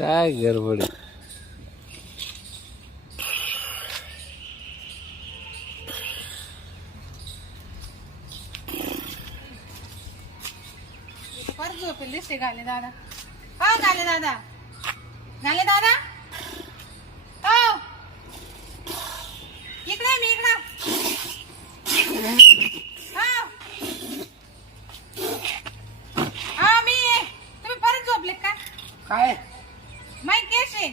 काय गडबड परत झोपेल दिसते गाले दादा. हो गाले दादा. गाले दादा. हो. इकडे मी इकडे हो हा मी आहे. तुम्ही परत झोपले का काय माहीत केस आहे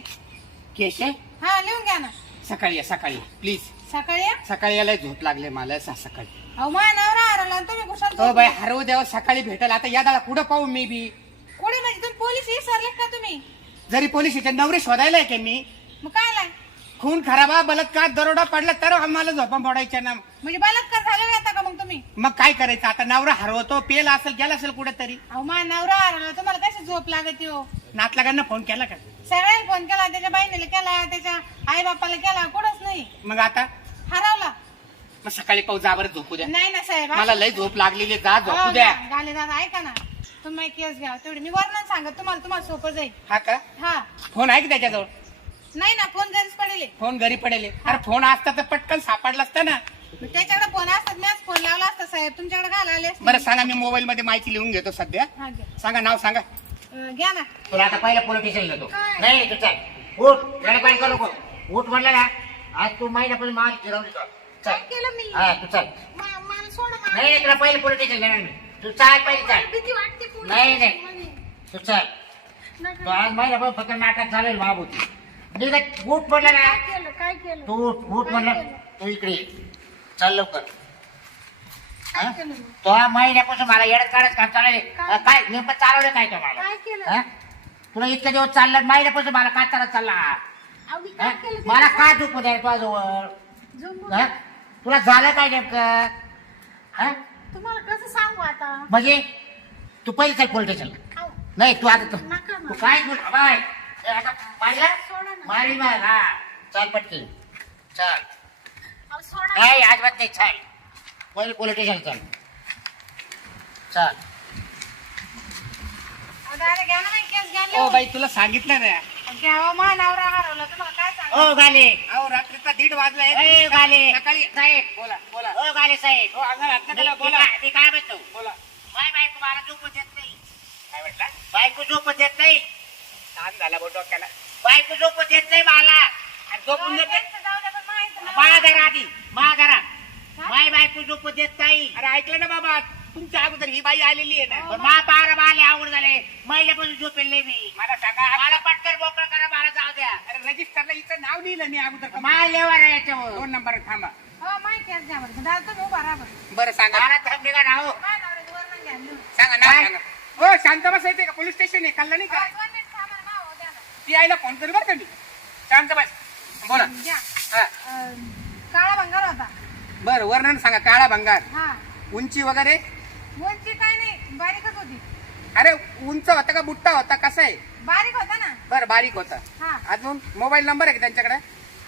केश आहे हा लिहून घ्या ना. सकाळी या सकाळी प्लीज सकाळी या? सकाळी यायला झोप लागले मला सा सकाळी. अहो माझ्या नवरा हरवला आणि तुम्ही कुशाल हो बाई हरवू द्यावं सकाळी भेटल. आता या दादा कुठं पाहू मी बी? कुठे म्हणजे तुम्ही पोलीस विसरले का तुम्ही? जरी पोलिसीचे नवरे शोधायला आहे की मी? मग काय लाय खून खराबा बलात्कार दरोडा पडला तर आम्हाला झोपा मोडायच्या ना. म्हणजे बलात्कार झाले येता का मग तुम्ही? मग काय करायचं? आता नवरा हरवतो पेला असेल गेला असेल कुठेतरी. अहो माझा नवरा हरवला तुम्हाला कशी झोप लागत हो? नातलागांना फोन केला का? सगळ्यांना फोन केला त्याच्या बहिणीला केला त्याच्या आई बापाला केला कुठंच नाही. मग आता? हरवला. मग सकाळी पाहू जा बरं झोपू द्या. नाही ना साहेब मला लय झोप लागलेली आहे, जा झोपू हो, द्या. गा- गाले दादा ऐका ना. तुम्ही केस घ्या तेवढी मी वर्णन सांगत तुम्हाला तुम्हाला सोपं जाईल. हा का? हा. फोन आहे की त्याच्याजवळ? नाही ना फोन घरीच पडेल. फोन घरी पडेल. अरे फोन असता तर पटकन सापडला असता ना. त्याच्याकडे फोन असतात मीच फोन लावला असता साहेब तुमच्याकडे घाला आले असते. बरं सांगा मी मोबाईल मध्ये माहिती लिहून घेतो सध्या. हा घ्या. सांगा नाव सांगा. घ्या ना. तुला आता पहिलं पोलीस स्टेशनला तो. काय? नाही तू चल. उठ गाडी पाणी करू नको. उठ म्हणलं ना आज तू महिन्यापासून माझी फिरवली. तो काय चल केलं मी? हा तू चल. मा- मला सोडा मला. नाही नाही तुला पहिलं पोलीस स्टेशन घेणार मी. तू चाल पहिले मला चाल भीती वाटते पोलीस नाही, नाही. तू चल. नका. तो आज महिन्यापासून फक्त नाटक चालेल महाभूती निघत उठ म्हणलं ना. काय केलं काय केलं? तू उठ उठ म्हणलं. तू इकडे ये. चल लवकर? तो हा महिन्यापासून मला येडत काढत काम चालले काय? काय नेमकं चालवलं काय तो मला काय केलं हा? तुला इतके दिवस चाललं महिन्यापासून मला काय चालत चालला अहो, मी? काय केलं ते मला सांगा. का झोपू द्या तुझ्याजवळ हा? तुला झालं काय नेमकं हा? तुम्हाला कसं सांगू आता म्हणजे तू पहिले चल पोलीस स्टेशनला अहो, नाही तू आता तू नका ना. तू काय बोल बाय आता मारला सोडा ना. मारी मार हा चाल पटकी चल अहो, सोडा. नाही अजिबात नाही चाल पहिले पोलीस स्टेशन चल चल ओ. बाई तुला सांगितलं ना. हो, माझा नवरा हरवला तुम्हाला काय सांगू ओ गाले. अहो रात्रीचा दीड वाजला ए गाले. सकाळी साहेब. बोला बोला. ओ गाले साहेब. हो अंगार हात नका मी- लावू, मी बोला. काय- मी काय म्हणतो? बोला. माय बायको मला झोप देत नाही. काय म्हटलं? बायको झोप देत नाही. ताण झाला बोल डोक्याला. बायको झोप देत नाही मला. आणि झोपून देते त्यांचं जाऊ द्या, पण माहीत नाही. माझा आधी माझा माय बायको झोप देत नाही. अरे ऐकलं ना बाबा तुमच्या अगोदर ही बाई आलेली आहे ना. पण मा पारा माले आवड झाले. महिन्यापासून झोपेल नाही मी. मला सांगा मला पटकन बोकळ करा मला जाऊ द्या. अरे रजिस्टरला हिचं नाव लिहिलं मी अगोदर. माय लेवर आहे याच्यावर. दोन नंबर थांबा. हो, बरं. सांगा. मला थंडी का नाव. सांगा नाव? सांगा. हो शांत बसायचंय का पोलीस स्टेशन आहे. कळलं नाही हो, का ना, ना. ती आईला फोन करू बरं का मी? शांत बस. बोला. हा. काळा भंगार होता. बरं वर्णन सांगा काळा भंगार. हा. उंची वगैरे? उंची काय नाही बारीकच होती. अरे उंच होता का बुट्टा होता कसा आहे? बारीक होता ना. बरं बारीक होता. हा. अजून मोबाईल नंबर आहे का त्यांच्याकडे?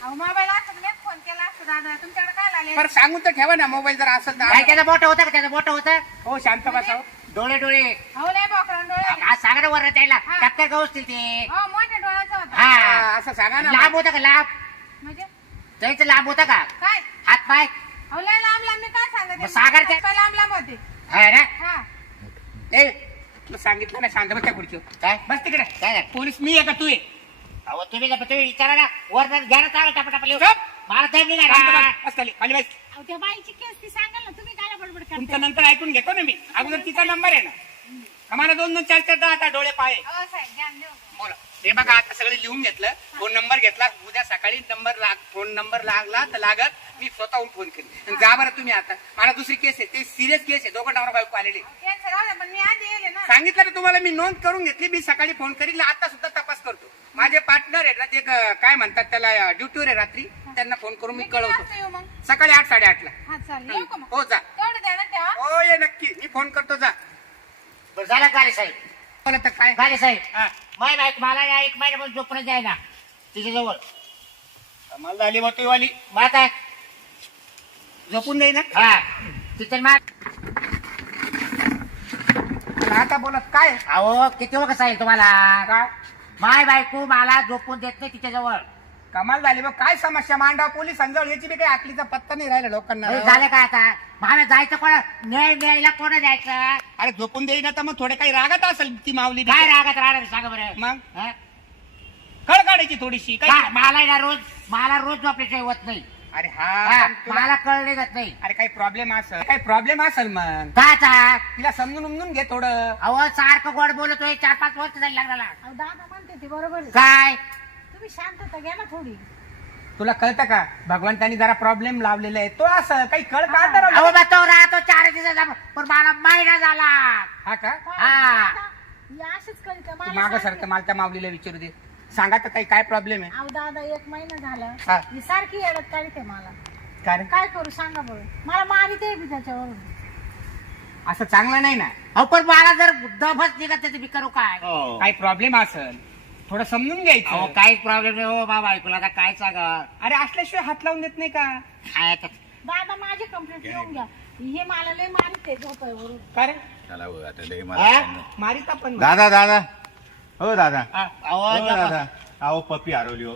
अहो मोबाईल असता फोन केला असता दादा. तुमच्याकडे काय आले बरं सांगून तर ठेवा ना मोबाईल जर असेल काय तर त्याचं मोठं होतं का त्याचं मोठं होतं? हो शांत डोळे डोळे. हो लय बोकरा डोळे. आज सांगा ना वर त्याला. हा. टक्कर गवसतील ते? हो मोठ्या डोळ्याचा होता. हा. हा, असं सांगा ना. लांब होता का लांब? म्हणजे? त्याचं लांब होता का? काय? हात पाय? अहो लय लांब लांब मी काय सांगते मग सागर ते- हातपाय लांब लांब होते. हा ना? हा. ए तुला सांगितलं ना शांत बस त्या खुर्चीवर. काय? बस तिकडे. काय झालं? पोलीस मी आहे का? तू आहे? अहो तुम्ही का- तुम्ही विचारा ना. वर घ्या ना चांगलं टपा टपा गप. मला शांत ना बस. बस खाली. खाली बस. अहो त्या बाईची केस ती सांगाल ना तुम्ही काय बडबड तुमचं नंतर ऐकून घेतो ना मी? अगोदर तिचा नंबर आहे ना. आम्हाला दोन दोन चार चार दहा डोळे पाय हो साहेब ध्यान देऊ बोला. हे बघा आता सगळं लिहून घेतलं. फोन नंबर घेतला. उद्या सकाळी नंबर लाग फोन नंबर लागला तर लागत मी स्वतःहून फोन करेन जा बरं तुम्ही आता. मला दुसरी केस आहे. ते सिरियस केस आहे. दोघं नवरा बायको आलेले. त्यांचं राहू द्या, पण मी आधी येले ना. सांगितलं ना तुम्हाला मी नोंद करून घेतली. मी सकाळी फोन करील. आता सुद्धा तपास करतो. माझे पार्टनर आहेत ना ते क- काय म्हणतात त्याला ड्युटीवर आहे रात्री. त्यांना फोन करून मी कळवतो. सकाळी आठ हा का मग? हो जा. हो ये नक्की. मी फोन करतो जा. बरं, झालं गाले साहेब? बोला तर काय? साहेब हा. माय बायको मला या एक महिन्यापासून झोपणं द्यायला. तिच्याजवळ. मला झाली होती वाली मग आता झोपून जाई ना. हा. तिथं मा आता बोलत काय? अहो किती वेळ कसं आहे तुम्हाला? काय? माय बायको मला झोपून देत नाही तिच्याजवळ. कमाल झाली बघ. काय समस्या? मांडा पोलिसांजवळ याची बी काही आकलीचा पत्ता नाही राहिला लोकांना. झालं काय आता? मला जायचं कोण? न्याय न्यायला कोण द्यायचं? अरे झोपून देईना तर मग थोडे काही रागत असेल ती माऊली काय रागत राहणार सांगा बरं. मग? हं? कळ काढायची थोडीशी. काय काय? मला ना रोज मला रोज झोपल्याशिवाय होत नाही. अरे हा, हा पण तुला- मला कळले जात नाही. अरे काही प्रॉब्लेम असेल काही प्रॉब्लेम असेल मग. काय आता? तिला समजून उमजून घे थोडं. अहो सारखं गोड बोलतोय चार पाच वर्ष झाली लग्नाला. अहो, दादा म्हणते ते बरोबर आहे. काय? तुम्ही शांतता घ्या ना थोडी. तुला कळतं का? भगवंतानी जरा प्रॉब्लेम लावलेला आहे. तो असं काही कळ काढता अहो राव. बा तो राहतो चार दिवसाचा पण मला महिना झाला. हा का? हा. दादा, ही अशीच करीत आहे. तू मला माग सारखी- मला त्या माऊलीला विचारू दे. सांगा तर काही काय प्रॉब्लेम आहे? अहो दादा एक महिना झाला. हा. ही सारखी येडत काढते मला. काय रे? काय करू सांगा बरं. मला मारित आहे बी त्याच्यावरून. असं चांगलं नाही ना? अहो पण मला जर दफच निघत नाही तर मी करू काय? काही प्रॉब्लेम असेल. थोडं समजून अहो घ्यायचं काहीच प्रॉब्लेम नाही हो बाबा ऐकूला आता काय सांगा? अरे असल्याशिवाय हात लावून देत नाही का? काय आता? दादा माझी कंप्लेंट घेऊन घ्या. हे मला लय मारित झोपायवरून. का रे? चला भाऊ, आता लय हा? मला मारित आपण दादा दादा. हो दादा. हा, अहो हो. दादा. अहो पप्पी हरवली हो.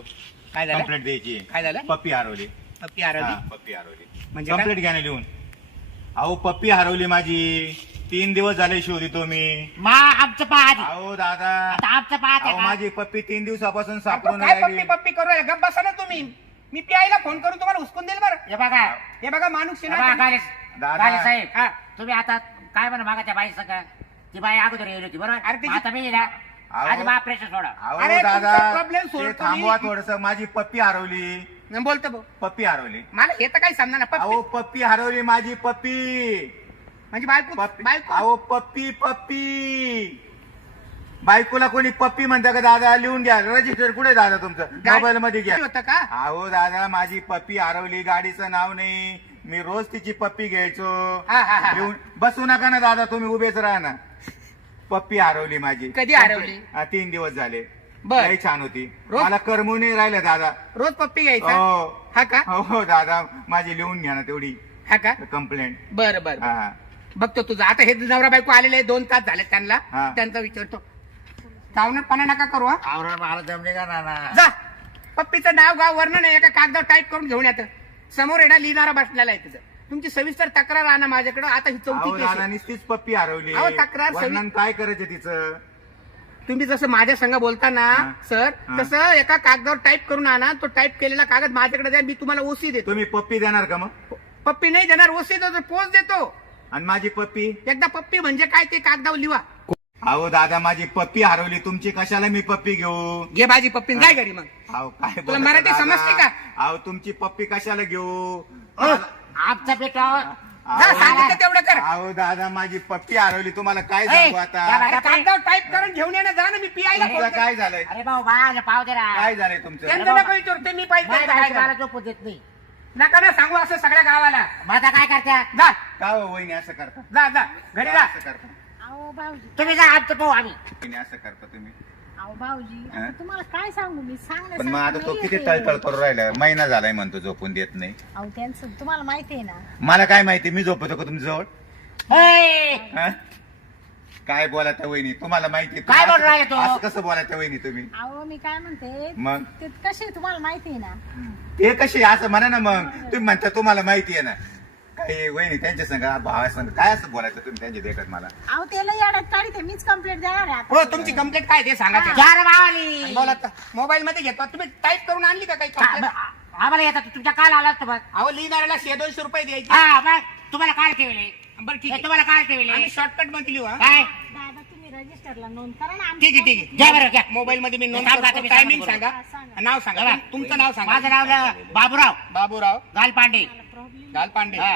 काय झालं? कंप्लेंट द्यायची. काय झालं? पप्पी हरवली. पप्पी हरवली? हा, पप्पी हरवली. म्हणजे काय? कंप्लेंट घ्या ना लिहून. अहो पप्पी हरवली माझी. तीन दिवस झाले शोधितो मी. मा आमचं पहा आधी. अहो दादा. आता आमचं पाहते अहो का? माझी पप्पी तीन दिवसापासून आपण सापडून काय राहिली. पप्पी पप्पी करू? राहिले? गप्प बसा ना तुम्ही. मी पिआयला फोन करून तुम्हाला हुसकून देईल बरं. हे बघा. हे बघा माणूस हे बघा, गाले दादा. गाले साहेब हा. तुम्ही आता काय म्हणा मागा त्या बाई सगळं ती बाई अगोदर येईल होती बरोबर? अरे त्याची- आता मी ना अहो. आधी मा प्रेशर सोडा. अहो अरे, दादा तुमचा problem ते सोडतो थांबवा मी. थोडस. माझी पप्पी हरवली. बोलतो भाऊ. पप्पी हरवली. मला हे तर काही समजा ना पप्पी. अहो पप्पी हरवली माझी पप्पी. म्हणजे बायको बायको अहो पप्पी पप्पी. बायकोला कोणी पप्पी म्हणता का दादा लिहून घ्या. रजिस्टर कुठे दादा तुमचं? गाडी- मोबाईल मध्ये घ्या होतं का? अहो दादा माझी पप्पी हरवली. गाडीचं नाव नाही. मी रोज तिची पप्पी घ्यायचो. हा, हा, हा. लिहून बसू नका ना दादा तुम्ही उभेच राहा ना. पप्पी हरवली माझी. कधी हरवली? हा, तीन दिवस झाले. बर. लई छान होती. रोज? मला करमू नाही राहिलं दादा. रोज पप्पी घ्यायचा? हो. हा का? हो हो दादा माझी लिहून घ्या ना तेवढी. हा का? कंप्लेंट बरं बरं हा. बघतो तुझं. आता हे नवरा बायको आलेले दोन तास झाले त्यांना. हा. त्यांचा विचारतो चावणटपणा नका करू हा. आवरण मला जमले का ना जा. पप्पीचं नाव गाव वर्णन आहे एका कागदावर टाईप करून घेऊन येतं. समोर येणार लिहिणारा बसलेला आहे तुझं तुमची सविस्तर तक्रार आणा माझ्याकडे. आता ही चौथी अहो केस आहे. दादा नुसतीच पप्पी हरवली अहो, तक्रार सवी- वर्णन काय करायचं तिचं? तुम्ही जसं माझ्या संग बोलताना हा. सर हा. तसं एका कागदावर टाईप करून आणा. तो टाईप केलेला कागद माझ्याकडे द्या मी तुम्हाला ओसी देतो. तुम्ही पप्पी देणार का मग? पप्पी नाही देणार ओसी देतो पोच देतो. आणि माझी पप्पी? एकदा पप्पी म्हणजे काय ते कागदावर लिहा अहो दादा माझी पप्पी हरवली. तुमची कशाला मी पप्पी घेऊ? घे भाजी पप्पी जाय घरी मग. अहो काय तुला बोलता मराठी दादा? समजते का? अहो तुमची पप्पी कशाला घेऊ? जा सांगितलं तेवढं कर. अहो दादा माझी पप्पी हरवली. तुम्हाला काय सांगू आता? अरे कागदावर टाईप करून घेऊन येणं जा ना मी पियायला तुमचं करतो. काय झालंय? अरे भाऊ बाळा पाव दे ना. काय झालंय तुमचं? त्यांचं नका मी पाहिजे काय मला. झोपू देत नाही. नका ना सांगू असं सगळ्या गावाला. मग आता काय करत्या? जा. का हो वहिनी असं करता? जा जा. घरी जा. असं करता? अहो भाऊजी. तुम्ही जा आमचं पाहू आम्ही. वहिनी असं करता तुम्ही? अहो भाऊजी हा? तुम्हाला काय सांगू? मी पण मग आता तो किती नाहीये तळतळ ते. करू राहिला? महिना झालाय म्हणतो झोपून देत नाही. अहो त्यांचं तुम्हाला माहिती आहे ना. मला काय माहिती? मी झोपतो का तुमच्या जवळ? ए, हा? काय बोला त्या वहिनी? तुम्हाला माहिती काय असं- बोलू राहिले तो? असं कसं बोला त्या वहिनी तुम्ही? अहो मी काय म्हणते मग? ते कसे तुम्हाला माहिती आहे ना? ते कशी असं म्हणा ना मग. तुम्ही म्हणता तुम्हाला माहिती आहे ना. काही वहिनी त्यांच्या संग भावा संग काय असं बोलायचं तुम्ही त्यांच्या देखत मला? अहो त्याला येड्यात काढते मीच कंप्लेंट देणार आहे हो तुमची कंप्लेंट काय ते सांगा ते. चार मावाली बोला मोबाईल मध्ये घेतो. तुम्ही टाईप करून आणली का काही का- complaint? ब- आम्हाला येतात तुमच्या काल आला असतं बघ. अहो लिहिणाऱ्याला शे दोनशे रुपये द्यायचे. हा मग तुम्हाला काल ठेवले? बरं ठीक हे आहे तुम्हाला काल ठेवले? आम्ही शॉर्टकटमध्ये लिहू हा. काय? दादा तुम्ही रजिस्टरला नोंद करा ना ठीक आहे ठीक आहे. घ्या बरं घ्या. मोबाईल मध्ये मी नोंद सांगा करतो. तुम्ही, टायमिंग सांगा. सांगा. बरोबर. नाव सांगा. बघा. तुमचं नाव सांगा. माझं नाव ल- बाबूराव. बाबूराव. गालपांडे. प्रॉब्लेम गाल पांडे हा.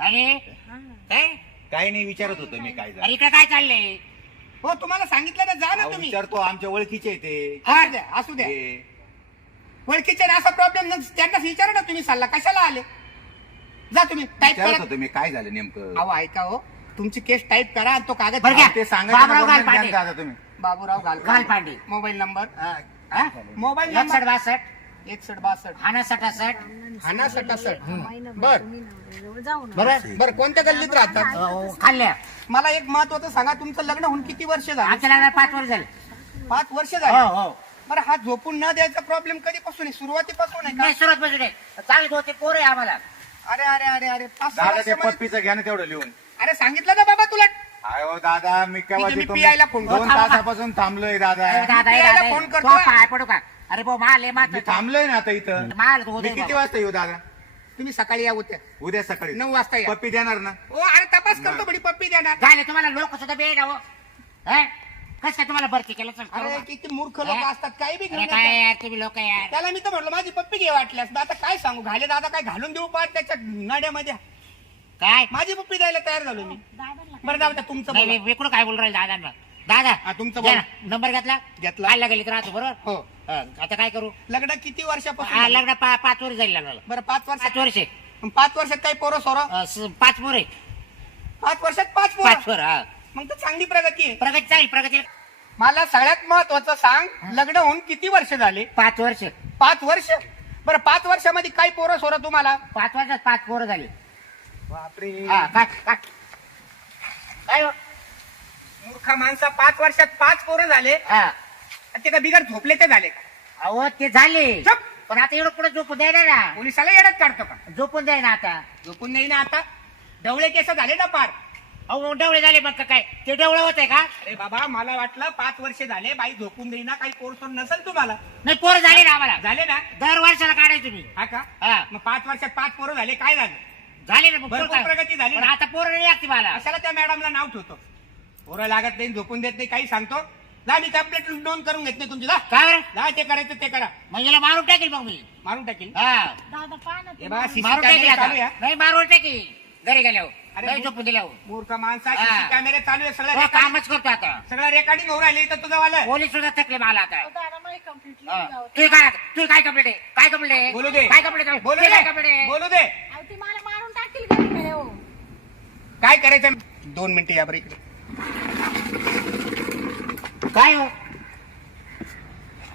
आणि? काय? काही नाही विचारत होतो मी काय अरे झालं इकडे काय चाललंय? हो तुम्हाला सांगितलं ना जा ना अहो, तुम्ही. विचारतो आमच्या ओळखीचे आहे ते. असू द्या असू द्या. हे. ओळखीचे ना असा प्रॉब्लेम त्यांना विचारा ना तुम्ही सल्ला कशाला आले? जा तुम्ही टाईप विचारत करा. होतो मी काय झालं नेमकं? अहो ऐका हो. तुमची केस टाईप करा आणि तो कागद बरं घ्या. ते सांगा बाबराव गालपांडे. दादा तुम्ही. बाबूराव गाल गालपांडे. Mobile number? हा? मोबाईल एकसठ नंबर? बासष्ट. एकसठ बासष्ट. हाना सटासट महिनाभर बर तुम्ही नवऱ्याजवळ जाऊ ना बरं बरं कोणत्या गल्लीत राहतात? खाल्ल्या. मला एक महत्वाचं सांगा तुमचं लग्न होऊन किती वर्ष झालं? आमच्या लग्नाला पाच वर्ष झाले. पाच वर्ष हो झाले? हो बरं हा झोपून न द्यायचा प्रॉब्लेम कधीपासून आहे? सुरुवातीपासून आहे नाही का सुरत बसून चांगली होते पोर आहे आम्हाला. अरे अरे अरे अरे पाच सहा दादा ते वर्षामध्ये- पप्पीचं घ्या ना तेवढं लिहून. अरे सांगितलं ना बाबा तुला. अहो दादा मी केव्हा ठीक आहे, मी तिथून पियायला फोन दोन करतो. तासापासून थांबलोय दादा. अरे फोन करतो. तो पाय पडू का? अरे भाऊ माल आहे मी थांबलोय ना आता इथं. माल तू मी उद्या किती बाबा. वाजता येऊ दादा? तुम्ही सकाळी या होत्या उद्या सकाळी. नऊ वाजता या. पप्पी देणार ना? ओ अरे तपास करतो बडी पप्पी द्या ना झाले तुम्हाला लोक सुद्धा बे ना हो. हे? कसं काय तुम्हाला भरती केलं सांग अरे किती मूर्ख लोक? असतात काही बी अरे घेऊन काय येतात. यार तुम्ही लोक यार. त्याला मी तर म्हटलं माझी पप्पी घे वाटल्यास. मग आता काय सांगू? घाले दादा काय घालून देऊ पाहत त्याच्या नाड्यामध्ये? काय? माझी पप्पी द्यायला तयार झालो मी. बरं जाऊ द्या तुमचं नाही बोला. मी इकडं काय बोल राहील दादांना? दादा हा, तुमचं बोला. नंबर घेतला? घेतला. काढला गेली तर राहतो बरोबर? हो. हा, आता काय करू? लग्न किती वर्षापासून हा, झालं? लग्न पा- पाच वर जाईल लग्नाला. बरं पाच वर्ष पाच वर्षे. पाच वर्षात काही पोरं सोरा? अं, स- पाच पोर आहे पाच वर्षात पाच पाच पोरं पोर हा. मग तर चांगली प्रगती आहे. प्रगती चांगली प्रगती मला सगळ्यात महत्वाचं सांग लग्न होऊन किती वर्ष झाले? पाच वर्ष. पाच वर्ष? बरं पाच वर्षामध्ये काही पोरं सोरा तुम्हाला. पाच वर्षात पाच पोरं झाली. बापरे. हा काय काय? काय हो? मूर्खा माणसा पाच वर्षात पाच पोरं झाले. हा. आणि ते का बिगर झोपले ते झाले? का अहो ते झाले. चुप! पण आता एवढं पुढे झोपून द्यायला ना. पोलिसाला येडत काढतो का? झोपून द्याय ना आता. झोपून नाही ना आता? डवळे केस झाले ना पार. अहो डवळे झाले मग का काय? ते डवळे होते का? अरे बाबा मला वाटलं पाच वर्ष झाले बाई झोपून देईना काही कोर्स नसेल तुम्हाला. नाही पोरं झाले ना आम्हाला. झाले ना? दर वर्षाला काढायचं तुम्ही हा का? हा. मग पाच वर्षात पाच पोरं झाले काय झालं? झाले ना मग भरपूर पोरं काय? प्रगती झाली पण ना. आता पोरं नाही लागते मला. कशाला त्या मॅडमला नाव ठेवतो? पोरं लागत नाही झोपून देत नाही काही सांगतो? जा मी कंप्लेंट नोंद करून घेत नाही तुमची जा. काय बरं? जा ते करायचं ते करा. मग याला मारून टाकेल मग मी. मारून टाकील? हा. दादा पाहा ना हे बघा सीसी मारून टाकेल चालू आहे नाही मारून टाकेल. घरी गेल्यावर. नाही मूर्ख माणसा कॅमेरे चालू आहे सगळं हो, कामच करतो आता. सगळं रेकॉर्डिंग होऊ राहिले तर तुझं वाला. पोलीस सुद्धा थकले मला आता. दादा मला कम्प्लीटली हा. तू काय तू काय कंप्लेंट आहे काय कंप्लेंट आहे बोलू दे. काय कंप्लेंट बोलू काय दे. कंप्लेंट आहे बोलू दे. ती मला मारून टाकील घरी गेले हो. काय करायचं? दोन मिनिटं या बरं इकडे. काय हो?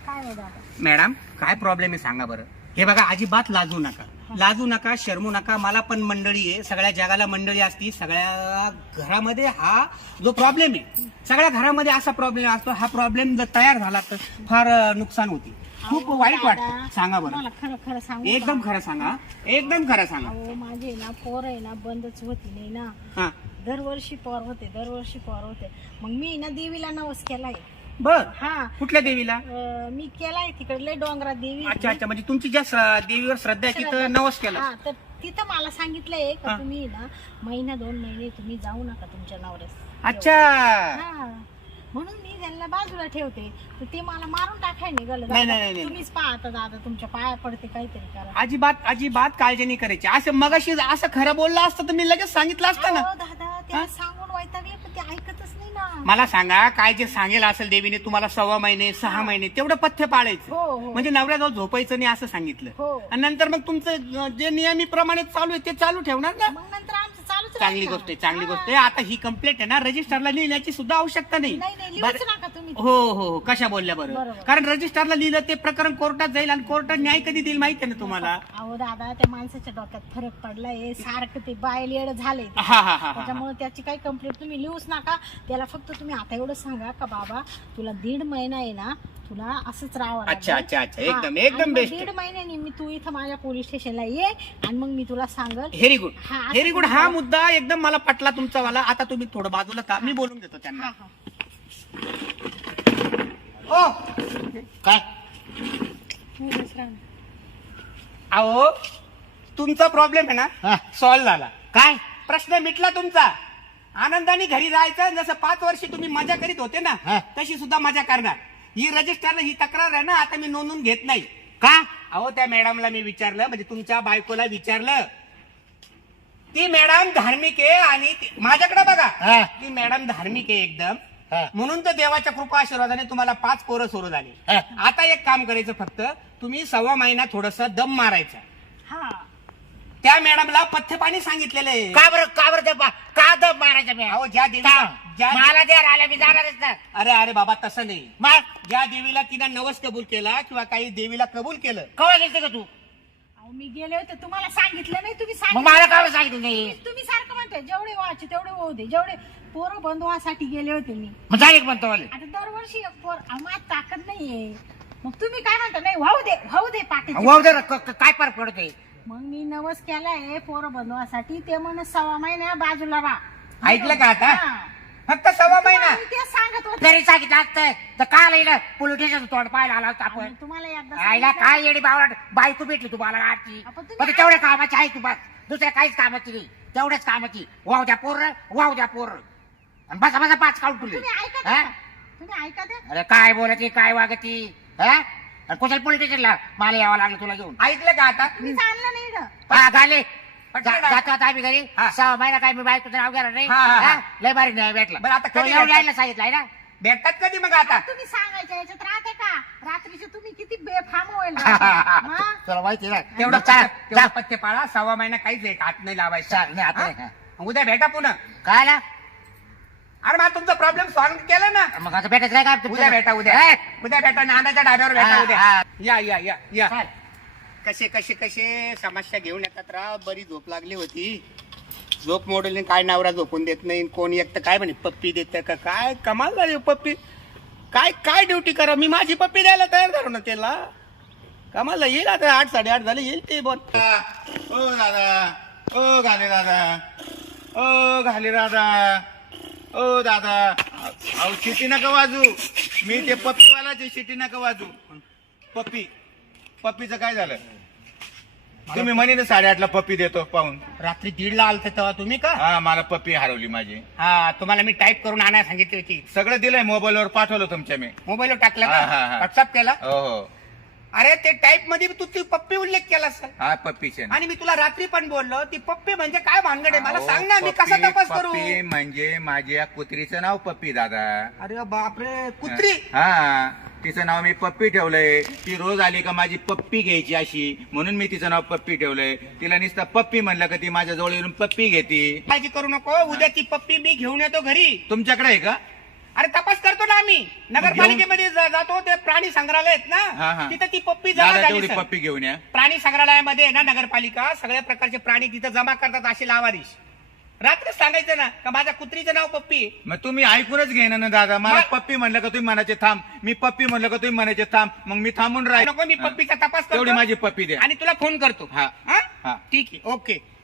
काय हो दादा? मॅडम काय प्रॉब्लेम आहे सांगा बरं. हे बघा अजिबात लाजू नका. लाजू नका शरमू नका मला पण मंडळी आहे सगळ्या जगाला मंडळी असती सगळ्या घरामध्ये हा जो प्रॉब्लेम आहे सगळ्या घरामध्ये असा प्रॉब्लेम असतो हा प्रॉब्लेम जर तयार झाला तर फार अं, नुकसान होती. खूप वाईट वाटतं. सांगा बरं. मला खरं खरं सांगू एकदम? खरं सांगा. एकदम खरं सांगा. अहो माझे ना पोर आहे ना बंदच होती नाही ना. हा. दरवर्षी पोर होते दरवर्षी पोर होते. मग मी ना देवीला नवस केलाय. बर. हा. कुठल्या देवीला? अं, मी केलाय तिकडले डोंगरात देवी. अच्छा अच्छा. म्हणजे तुमची ज्या श्र- देवीवर श्रद्धा आहे तिथं नवस केलं. हा तर तिथं मला सांगितलंय का हा. तुम्ही ना महिना दोन महिने तुम्ही जाऊ नका तुमच्या नवऱ्यास. अच्छा. हा. म्हणून मी त्यांना बाजूला ठेवते. तर ते मला मारून टाकाय निघालं. नाही, दादा, नाही, नाही. तुम्हीच पाहता दादा तुमच्या पाया पडते काहीतरी करा. अजिबात अजिबात काळजी नाही करायची. असं मगाशी असं खरं बोललं असतं तर मी लगेच सांगितलं असतं ना. अहो, दादा त्याला सांगून वैतागले पण ते ऐकतच नाही मला सांगा काय जे सांगेल असेल देवीने तुम्हाला सव्वा महिने सहा महिने तेवढं पथ्य पाळायचं. हो हो. म्हणजे नवऱ्याजवळ झोपायचं नाही असं सांगितलं. हो. आणि नंतर मग तुमचं जे नियमितप्रमाणे चालू आहे ते चालू ठेवणार ना? मग नंतर चांगली. गोष्ट आहे चांगली. गोष्ट आहे आता ही कंप्लेंट आहे ना रजिस्टरला लिहिण्याची सुद्धा आवश्यकता नाही नाही नाही बरं- लिहूच नका तुम्ही हो हो हो कशा बोलल्या बरोबर बरोबर. कारण रजिस्टरला लिहिलं ते प्रकरण कोर्टात जाईल आणि कोर्टात न्याय कधी देईल माहिती आहे ना तुम्हाला अहो दादा त्या माणसाच्या डोक्यात फरक पडलाय सारखं ते बायल येड झालंय ते. हा हा हा हा त्याच्यामुळे त्याची काही कंप्लेंट तुम्ही लिहूच नका त्याला फक्त तुम्ही आता एवढं सांगा का बाबा तुला दीड महिना आहे ना तुला असंच राहावं अच्छा, लागेल. अच्छा, अच्छा. हा. एकदम- एकदम मग best. दीड महिन्यानी मी तू इथं माझ्या पोलीस स्टेशनला ये आणि मग मी तुला सांगल. व्हेरी गुड हा, असं व्हेरी गुड हा मुद्दा एकदम मला पटला तुमचा वाला आता तुम्ही थोडं बाजूला का? मी बोलून घेतो त्यांना. हा हा. ओ! काय. अहो तुमचा प्रॉब्लेम आहे ना. सॉल्व्ह झाला. काय? प्रश्न मिटला तुमचा. आनंदाने घरी जायचं. जसं पाच वर्ष तुम्ही मजा करीत होते ना. तशी सुद्धा मजा करणार. ही रजिस्टरला ही तक्रार आहे ना आता मी नोंदून घेत नाही. का? अहो त्या मॅडमला मी विचारलं म्हणजे तुमच्या बायकोला विचारलं. ती मॅडम धार्मिक आहे आणि ती- माझ्याकडे बघा. हा. ती मॅडम धार्मिक आहे एकदम. हा. म्हणून तर देवाच्या कृपा आशीर्वादाने तुम्हाला पाच पोरं सुरू झाली हा. आता एक काम करायचं फक्त तुम्ही सव्वा महिना थोडस दम मारायचा. हा. त्या मॅडमला पथ्य पाणी सांगितलेलं आहे. का बरं का बरं दबा का दब मारायचं मी? अहो ज्या देवीला? ज्या मला द्या आल्या मी जाणारच ना अरे अरे बाबा तसं नाही. मग? ज्या देवीला तिनं नवस कबूल केला किंवा काही देवीला कबूल केलं कवा गेलते का तू? अहो मी गेले होते. तुम्हाला सांगितलं नाही तुम्ही मग मला सांगितलं का सांगितलं नाही? तुम्ही सारखं म्हणताय जेवढे व्हायचे तेवढे होऊ दे. जेवढे पोरं बंधवासाठी गेले होते मी. मग म्हणतो वाले आता दरवर्षी एक पोर आम्हाला ताकद नाहीये. मग तुम्ही काय म्हणता? नाही वाहू दे वाहू दे पाठी वाहू दे ना, क- क- काय फरक पडतोय? मग मी नवस केलाय पोरं बंधवासाठी. ते म्हण सव्वा महिन्या बाजूला रा ऐकलं का आता? हा. फक्त सव्वा महिना. मी तेच सांगत होते. घरी सांगितलं असतं. तर काल येईल पोलिटिशियन तोंड पाहायला आला होता आपण. तुम्हाला एकदा आईला सांगितलं. काय येडी बावड बायको भेटली तुम्हाला आजची. आपण तुम्ही फक्त तेवढ्या कामाची आहे तू बस. दुसऱ्या काहीच कामाची नाही. तेवढ्याच कामाची. वाव द्या पोर वाव द्या पोर. आणि बसा बसा पाच काउंट तुले तुम्ही ऐका हा? ते. तुम्ही ऐका ते अरे काय बोलती काय वागती? हा? आणि कुशल पोलिटिशियनला मला यावं लागलं तुला घेऊन. ऐकलं का आता? नाही ना हा घाले जा- टाक. जातो आता आम्ही घरी हा. सहा महिना काय मी बायकोचं नाव घेणार नाही हा, हा, हा. हा? लय भारी नाही भेटला बरं, आता तो कधी येऊन? यायला सांगितलंय ना भेटतात कधी मग आता तुम्ही सांगायच्या याच्यात राहते का रात्रीचे तुम्ही किती बेफाम होईल तुला माहिती ना तेवढं जा. पाळा सव्वा महिना काहीच एक हात नाही लावायचा चाल, नाही, आता नाही, हा? उद्या भेटा पुन्हा काय ना अरे मग तुमचा प्रॉब्लेम सॉल्व्ह केला ना मग आता भेटायचं काय उद्या भेटा उद्या? उद्या भेटा नांदाच्या डाब्यावर भेटा हा, उद्या हा. या या या या चाल. कसे कसे कसे समस्या घेऊन येतात राव. बरी झोप लागली होती. झोप मोडली काय नवरा झोपून देत नाही कोण एक तर काय म्हणे पप्पी देत का काय? कमाल झाली हो पप्पी. काय काय ड्युटी करा? मी माझी पप्पी द्यायला तयार झालो ना त्याला. कमाल येईल आता आठ साडेआठ झाले येईल ते बोल ओ दादा ओ घाले दादा ओ घाले दादा ओ दादा. अहो शिटी नका वाजू मी ते पप्पीवालाची शिटी नका वाजू पप्पी पप्पीचं काय झालं? तुम्ही म्हणे ना साडेआठला पप्पी देतो पाहून. रात्री दीडला आलत तेव्हा तुम्ही का? हा मला पप्पी हरवली माझी. हा तुम्हाला मी टाईप करून आणायला सांगितली होती. सगळं दिलंय मोबाईलवर पाठवलं तुमच्या मी. मोबाईलवर टाकलं हा, हा, हा. व्हॉट्सअप केला? हो हो. अरे ते टाईपमध्ये तू ती पप्पी उल्लेख केला असेल. हा पप्पीचे. ना. आणि मी तुला रात्री पण बोललो ती पप्पी म्हणजे काय भानगड आहे? मला अहो, सांग ना मी कसा पप्पी- तपास करू? पप्पी म्हणजे माझ्या कुत्रीचं नाव पप्पी दादा. अरे बापरे कुत्री. हा. तिचं नाव मी पप्पी ठेवलंय. ती रोज आली का माझी पप्पी घ्यायची अशी. म्हणून मी तिचं नाव पप्पी ठेवलंय. तिला नुसतं पप्पी म्हणलं का ती माझ्या जवळ येऊन पप्पी घेते. काळजी करू नको उद्या ती पप्पी मी घेऊन येतो घरी. तुमच्याकडे आहे का? अरे तपास करतो ना आम्ही. नगरपालिकेमध्ये जा- जातो ते प्राणी संग्रहालय आहेत हा, ना. तिथं ती पप्पी जमा दादा झाली तेवढी सर. पप्पी घेऊन या. प्राणी संग्रहालयामध्ये आहे ना नगरपालिका सगळ्या प्रकारचे प्राणी तिथं जमा करतात असे लावारिश रात्री सांगायचं ना का माझ्या कुत्रीचं नाव पप्पी. आहे. मग तुम्ही ऐकूनच घेणार ना दादा. मला मग- पप्पी म्हणलं का तुम्ही म्हणायचे थांब. मी पप्पी म्हणलं का तुम्ही म्हणायचे थांब. मग मी थांबून राहील. नको मी पप्पीचा तपास करतो. माझी पप्पी द्या. आणि तुला फोन करतो. हा. हा? हा. ठीक आहे ओके.